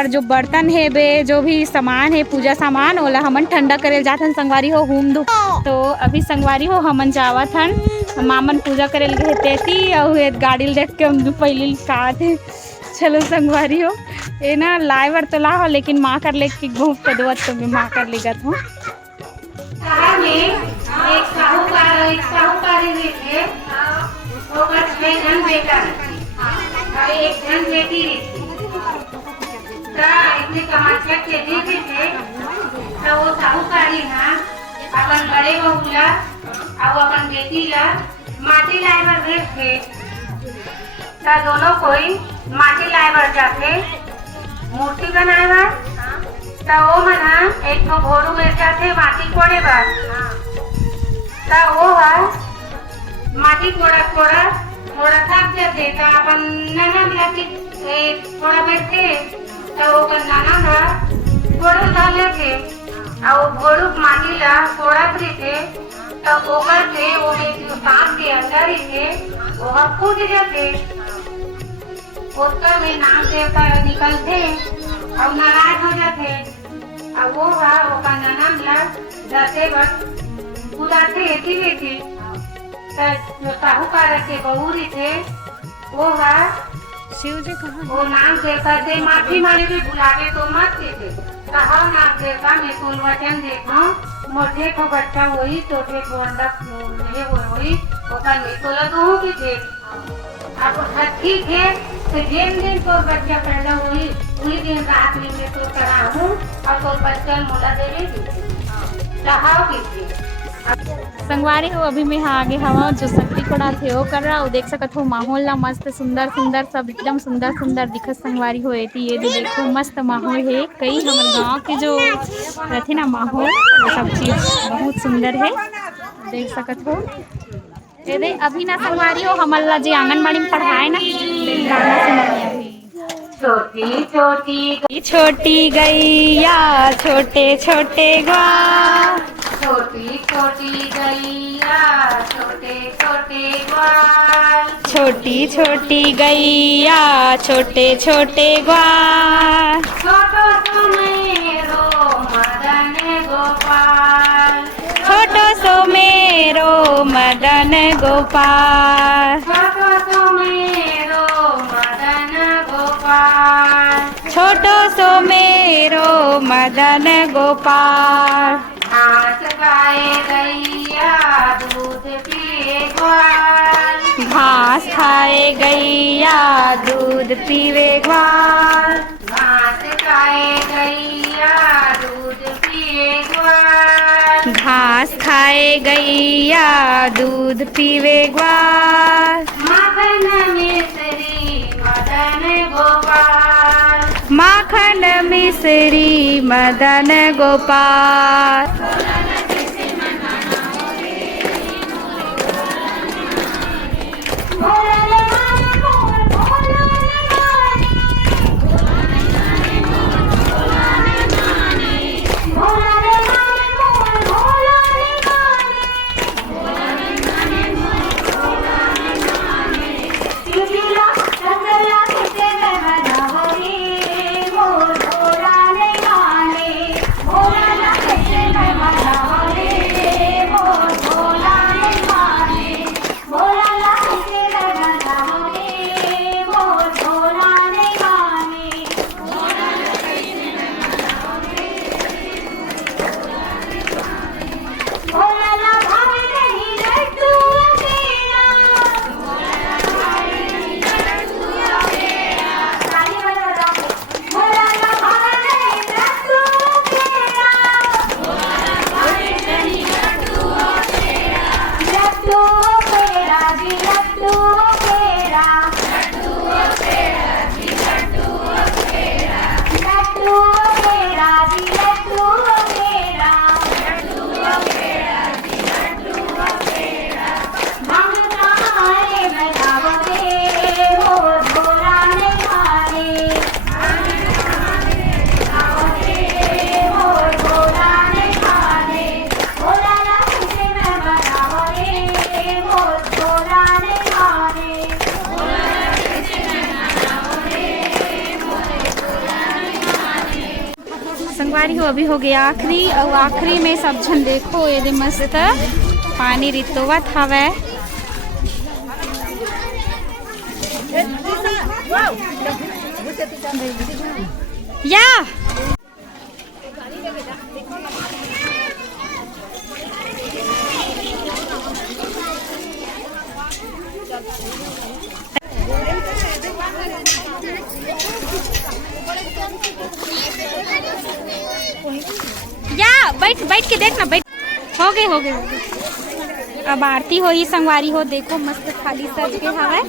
बर जो बर्तन है बे, जो भी सामान है पूजा सामान ओला हमन ठंडा करे जाथन संगवारी हो हुम दो। तो अभी संगवारी हो हमन जावत हन मामन पूजा करे गए तेती और ये गाड़ी देख के हम पहले का थे। चलो संगवारी हो ये ना लाए बर तो ला हो लेकिन माँ कर ले कि घूम के दो तो मैं माँ कर लेगत हूँ। एक साहूकारी थे ओकर 6 जन बेटा और 1 जन बेटी ता इतने कमाचा के देते थे। तो वो साहूकारी ना अपन बड़े बहुला और अपन बेटी ला माटी लाए बर भेज थे। ता दोनों कोई माटी लाए बर जाते मूर्ति बनाए बर। ता वो मना एक तो घोड़ू मिल जाते माटी कोड़े बर। ता वो माटी थोड़ा थक जाते ता अपन ननद लाके थोड़ा बैठे तो वो ननद घोड़ू डाल लेते और घोड़ू माटी ला थोड़ा थे तो ओकर से वो सांप के अंदर ही थे वो फूट जाते। उसका में नाम देवता निकलते और नाराज हो जाते और वो ओका ननद ला जाते बस बुलाते एती बेटी। जो साहूकार के बहुरी थे वो शिव जी कहाँ वो नाम देवता से माफी मांगे भी बुलावे तो मत देते। कहा नाम देवता मैं कुल वचन देखो मोटे को बच्चा हुई छोटे को अंडा नहीं हुई ओका नहीं तो लगो भी थे। अब ठीक है तो जिन दिन तो बच्चा पैदा हुई उसी दिन रात में मैं तो कराऊं और तो बच्चा मोला दे चाहो की संगवारी हो अभी मैं हाँ आगे हवा जो शक्ति कोड़ा थे वो कर रहा वो देख सकत हो माहौल ला मस्त सुंदर सुंदर सब एकदम सुंदर सुंदर दिखत संगवारी हो एती ये जो देखो मस्त माहौल है कई हमारे गांव के जो रहते ना माहौल वो सब चीज बहुत सुंदर है देख सकत हो। ये दे अभी ना संगवारी हो हमन ला जे आंगनबाड़ी में पढ़ाए ना गाना सुनाए अभी। छोटी छोटी छोटी गैया छोटे छोटे ग्वाल छोटी छोटी गैया छोटे छोटे ग्वाल छोटी छोटी गैया छोटे छोटे ग्वाल छोटो सो मेरो मदन गोपाल छोटो सो मेरो मदन गोपाल छोटो सो मेरो मदन गोपाल छोटो सो मेरो मदन गोपाल घास खाए गैया दूध पिए ग्वाल घास खाए गैया दूध पीवे ग्वाल घास खाए गैया दूध पिए ग्वाल घास खाए गैया दूध पीवे ग्वाल माखन मिश्री मदन गोपाल माखन मिश्री मदन गोपाल भोला संगवारी हो अभी हो गया आखिरी और आखिरी में सब झन देखो ये मस्त पानी रितोवत हवे। या बैठ बैठ के देखना बैठ। हो गए हो गए। अब आरती हो ही संगवारी हो देखो मस्त थाली सज के हवे।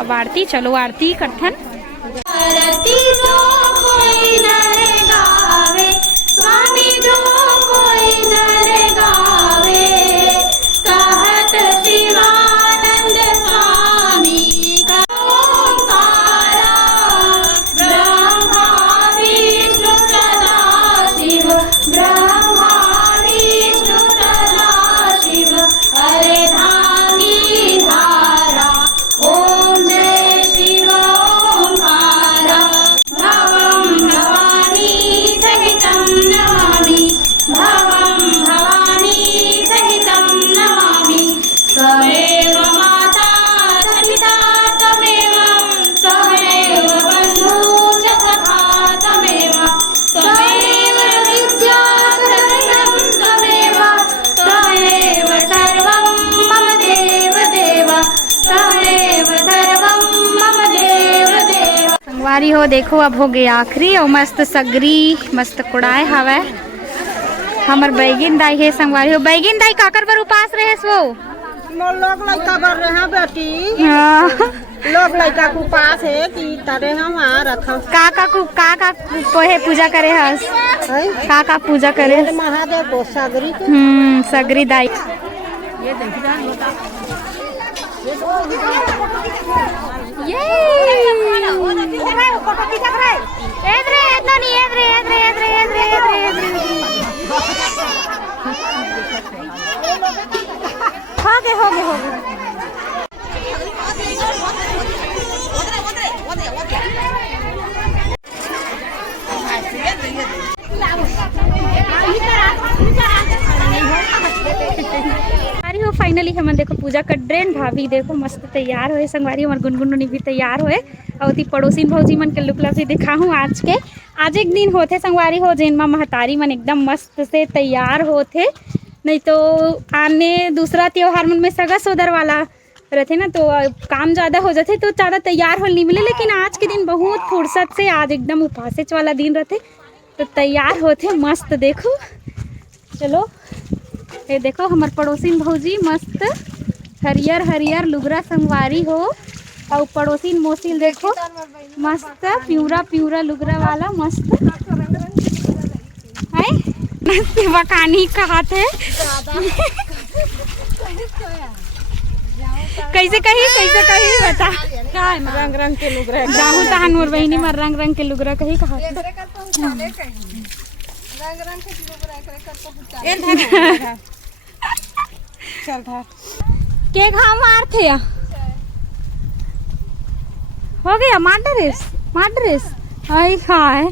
अब आरती चलो आरती कठन आरती जो कोई नर गावे स्वामी जो कोई नर गावे कहत शिवानंद स्वामी का ओंकारा ब्रह्मा विष्णु सदा शिव ब्रह्मा विष्णु सदा शिव हरे धानी धारा ओम जय शिव ओंकारा भवं भवानी सहितं नमामि भवं भवानी सहितं नमामि त्वमेव माता च पिता त्वमेव त्वमेव बन्धु च सखा त्वमेव त्वमेव विद्या सर्वं त्वमेव त्वमेव सर्वं मम देव देव त्वमेव सर्वं मम देव देव। संगवारी हो देखो अब हो गया आखिरी और मस्त सगरी मस्त कुड़ाए हवे। हमर बैगिन दाई है संगवारी हो। बैगिन दाई काकर पर उपास रहे वो लोग लड़का बर रहे हैं बेटी। हाँ। लोग लड़का को पास है कि तारे हम आ रखा का पोहे पूजा करे हस का पूजा करे महादेव को सगरी को सगरी दाई ये देखिए हो गए अरे हो फाइनली हम देखो पूजा कर ड्रेन भाभी देखो मस्त तैयार होए संगवारी हमार गुनगुन भी तैयार होए और ती पड़ोसिन भौजी मन के लुकला से दिखाहूँ आज एक दिन होते संगवारी हो जिन में महतारी मन एकदम मस्त से तैयार होते। नहीं तो आने दूसरा त्योहार मन में सगा सोदर वाला रहते ना तो काम ज़्यादा हो जाते तो ज़्यादा तैयार हो नहीं मिले, लेकिन आज के दिन बहुत फुर्सत से आज एकदम उपासेच वाला दिन रहते तो तैयार होते मस्त देखो। चलो ये देखो हमार पड़ोसिन भौजी मस्त हरियर हरियर लुगरा संगवारी हो और पड़ोसिन मोसिल देखो मस्त प्यूरा प्यूरा लुगरा वाला मस्त है बकानी कहा थे कैसे कही बता रंग रंग के लुगरा जाहू तहान मोर बहिनी मार रंग रंग के लुगरा कही कहा के घाव मार थे हो गया मार्डरेस आई खाए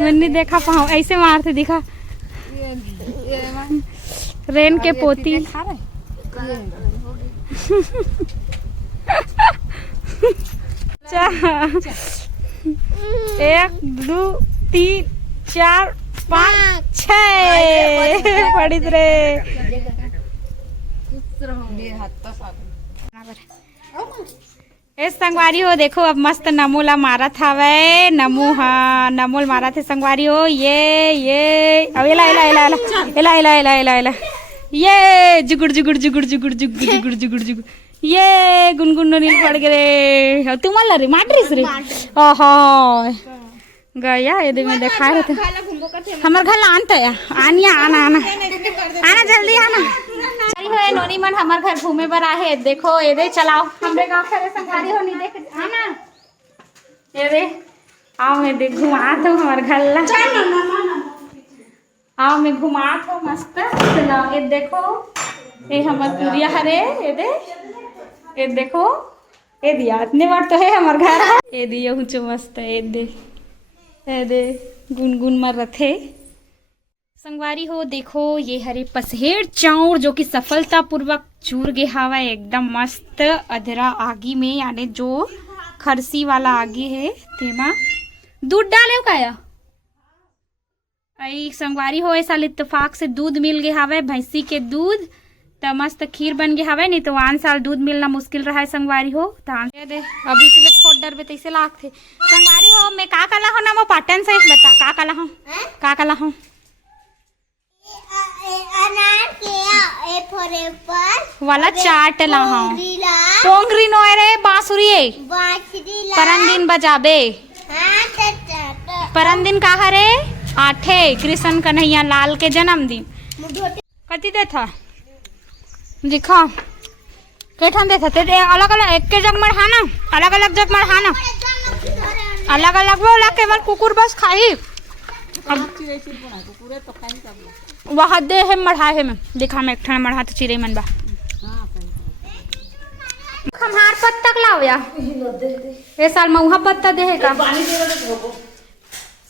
मैंने देखा पाऊँ ऐसे मारते दिखा रेन के पोती एक दो तीन चार पाँच छः पड़ी रे ए संगवारी हो देखो अब मस्त नमूला मारा था वे नमूल मारा थे संगवारी हो ये अब एला ये जुगुड़ ये गुनगुन नील पड़ गए तुम्हारा रे माट्रिस रे ओहो गया ये में देखा रहे थे हमारे घर आनता है आना जल्दी आना है नोनी मन हमारे घर घूमे पर आहे देखो ये दे चलाओ हमरे गांव खरे संभारी हो नहीं देख आना ये दे आओ मैं देख घुमा तो हमारे घर ला आओ मैं घुमा तो मस्त चलाओ ये देखो ये हमार पूरिया हरे ये देखो ये दिया इतने बार तो है हमारे घर ये दिया हूँ मस्त ये दे गुनगुन मर रथे संगवारी हो देखो ये हरे पसहेड़ चाउर जो कि सफलतापूर्वक चूर गे हवा एकदम मस्त अधरा आगी में, यानी जो खरसी वाला आगी है तेमा दूध डाले काया आई संगवारी हो। ऐसा इत्तेफाक से दूध मिल गया हवा, भैंसी के दूध तो मस्त खीर बन गया हवा, नहीं तो 1 साल दूध मिलना मुश्किल रहा है संगवारी हो। दे अभी चले फोट डर तैसे लाख थे संगवारी हो। मैं का कला हूँ ना वो पाटन से बता का कला हूँ, का कला हूँ वाला चाट ला हूँ पोंगरी नो रे बांसुरी परन दिन बजाबे परन दिन का हरे 8 कृष्ण कन्हैया लाल के जन्मदिन कति दे था दिखा केठन दे था तेरे अलग अलग एक के जग में खाना अलग अलग जग में खाना अलग अलग वो ला केवल कुकुर बस खाई वहाँ दे है मढ़ा है मैं दिखा मैं एक ठन मढ़ा तो चिरे मन बा खमहार पत्ता लाओ या ये साल मऊहा पत्ता दे है का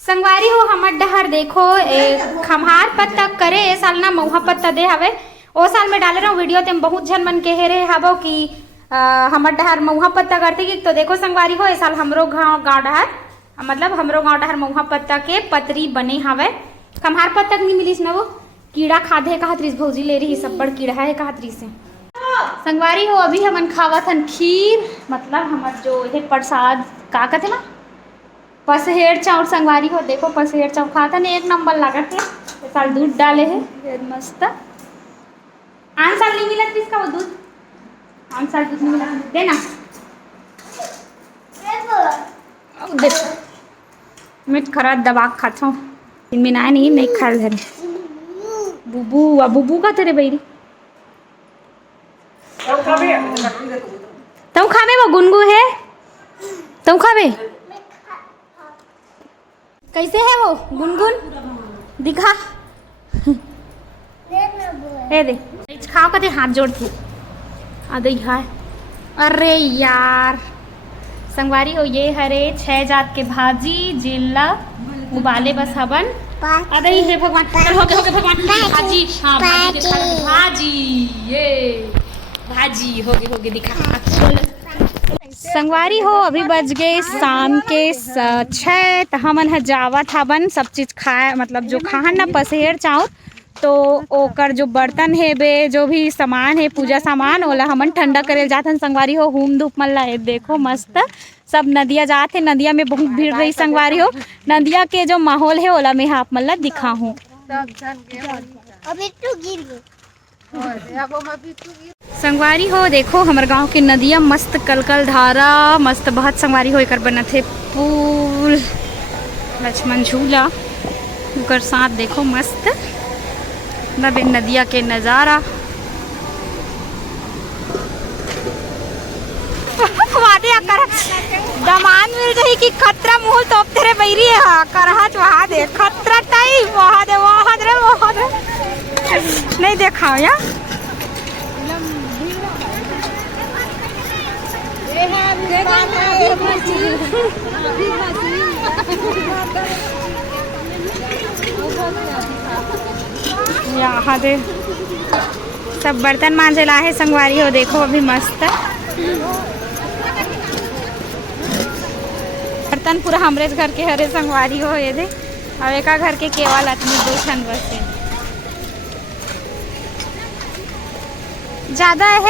संगवारी हो हमर डहर देखो खमहार पत्ता करे ए साल ना मऊहा पत्ता दे हवे। ओ साल में डाले रहा हूँ वीडियो तेम बहुत झन मन कहे रहे हवो कि हमर डहर मऊहा पत्ता करते कि तो देखो संगवारी हो ए साल हमरो गाँव डहर मतलब हमरो गाँव डहर मऊहा पत्ता के पतरी बने हवे। खमहार पत्ता नहीं मिलीस ना वो कीड़ा खाधे कहतरीस भौजी ले रही सब बड़ कीड़ा है कहतरी से संगवारी हो। अभी हमन खावत हन खीर मतलब हमर जो है प्रसाद का कहते ना पसहेड़ चाउर संगवारी हो। देखो पसहेड़ चाउर खाता ने 1 नंबर लागत है। इस साल दूध डाले है मस्त। 8 साल नहीं मिला किसका वो दूध 8 साल दूध नहीं मिला देना दे मिट खरा दबा खाता हूँ इनमें ना नहीं खा धरे बुबू आ बुबू का तेरे बैरी तुम खावे वो गुनगु है तुम खावे कैसे है वो गुनगुन दिखा दे दे खाओ कते हाथ जोड़ती अरे यार अरे यार संगवारी हो ये हरे 6 जात के भाजी जिला उबाले बस हवन अरे हे भगवान हो गए भगवान भाजी हाँ भाजी ये भाजी हो गए दिखा संगवारी हो। अभी बज गए शाम के 6 तो हमन ह जावत हवन सब चीज़ खाए मतलब जो खाहन ना पसहेड़ चाउर तो ओकर जो बर्तन है बे जो भी सामान है पूजा सामान ओला हमन ठंडा करे जाथन संगवारी हो। हुम धूप मन ला देखो मस्त सब नदिया जात है नदिया में बहुत भीड़ रही संगवारी हो। नदिया के जो माहौल है ओला में आप मन ला दिखा हूँ। संगवारी हो देखो हमारे गांव के नदिया मस्त कलकल धारा मस्त बहुत संगवारी हो एकर बनत है पुल लक्ष्मण झूला ओकर साथ देखो मस्त नबे नदिया के नज़ारा वादे कर दमान मिल रही कि खतरा मुँह तो तेरे बैरी है करहच वहाँ दे खतरा टाइम वहाँ दे नहीं देखा यार यहाँ दे सब बर्तन मांजे ला है संगवारी हो। देखो अभी मस्त बर्तन पूरा हमरे घर के हरे संगवारी हो। ये दे और एक घर के केवल आदमी 2 ठन बस ज्यादा है।